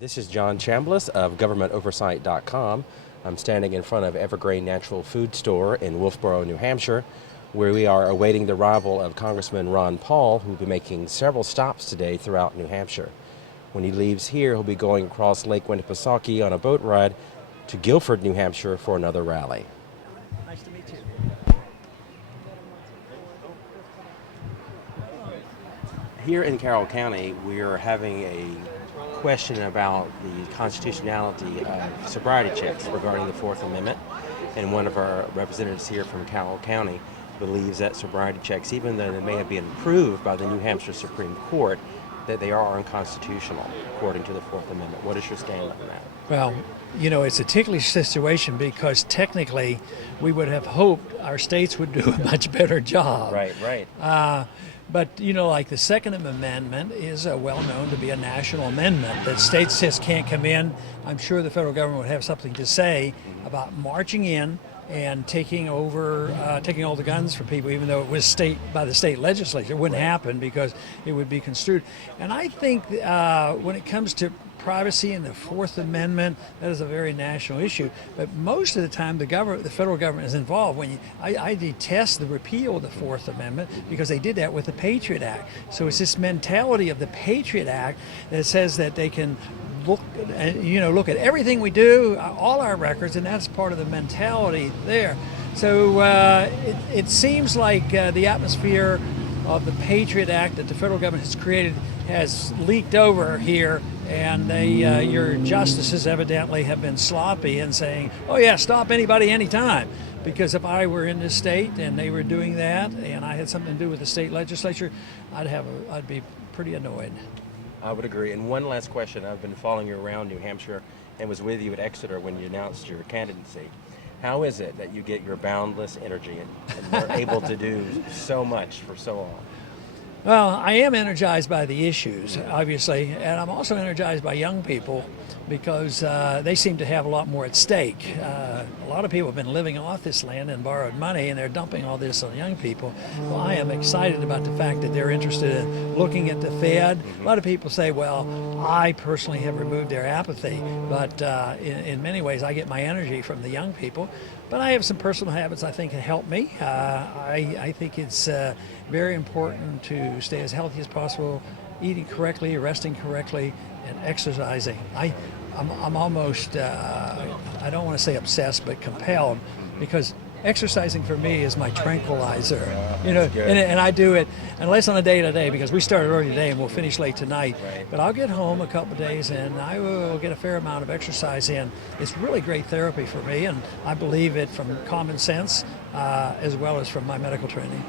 This is John Chambliss of GovernmentOversite.com. I'm standing in front of Evergreen Natural Food Store in Wolfeboro, New Hampshire, where we are awaiting the arrival of Congressman Ron Paul, who will be making several stops today throughout New Hampshire. When he leaves here, he'll be going across Lake Winnipesaukee on a boat ride to Guilford, New Hampshire for another rally. Nice to meet you. Here in Carroll County, we are having a question about the constitutionality of sobriety checks regarding the Fourth Amendment. And one of our representatives here from Carroll County believes that sobriety checks, even though they may have been approved by the New Hampshire Supreme Court, that they are unconstitutional according to the Fourth Amendment. What is your stand on that? Well, you know, it's a ticklish situation because technically we would have hoped our states would do a much better job. Right. But, you know, like the Second Amendment is well known to be a national amendment that states just can't come in. I'm sure the federal government would have something to say about marching in and taking over, taking all the guns from people, even though it was by the state legislature. It wouldn't happen because it would be construed. And I think when it comes to privacy and the Fourth Amendment, that is a very national issue. But most of the time, the federal government is involved. I detest the repeal of the Fourth Amendment because they did that with the Patriot Act. So it's this mentality of the Patriot Act that says that they can look at everything we do, all our records, and that's part of the mentality there. So it seems like the atmosphere of the Patriot Act that the federal government has created has leaked over here, and your justices evidently have been sloppy in saying, oh yeah, stop anybody anytime. Because if I were in this state and they were doing that and I had something to do with the state legislature, I'd be pretty annoyed. I would agree. And one last question. I've been following you around New Hampshire and was with you at Exeter when you announced your candidacy. How is it that you get your boundless energy and are able to do so much for so long? Well, I am energized by the issues, obviously, and I'm also energized by young people because they seem to have a lot more at stake. A lot of people have been living off this land and borrowed money, and they're dumping all this on young people. Well, I am excited about the fact that they're interested in looking at the Fed. A lot of people say, well, I personally have removed their apathy, but in many ways I get my energy from the young people. But I have some personal habits I think can help me. I think it's very important to stay as healthy as possible, eating correctly, resting correctly, and exercising. I'm almost, I don't want to say obsessed, but compelled, because exercising for me is my tranquilizer. And I do it, unless on a day-to-day, because we started early today and we'll finish late tonight. Right. But I'll get home a couple of days and I will get a fair amount of exercise in. It's really great therapy for me, and I believe it from common sense as well as from my medical training.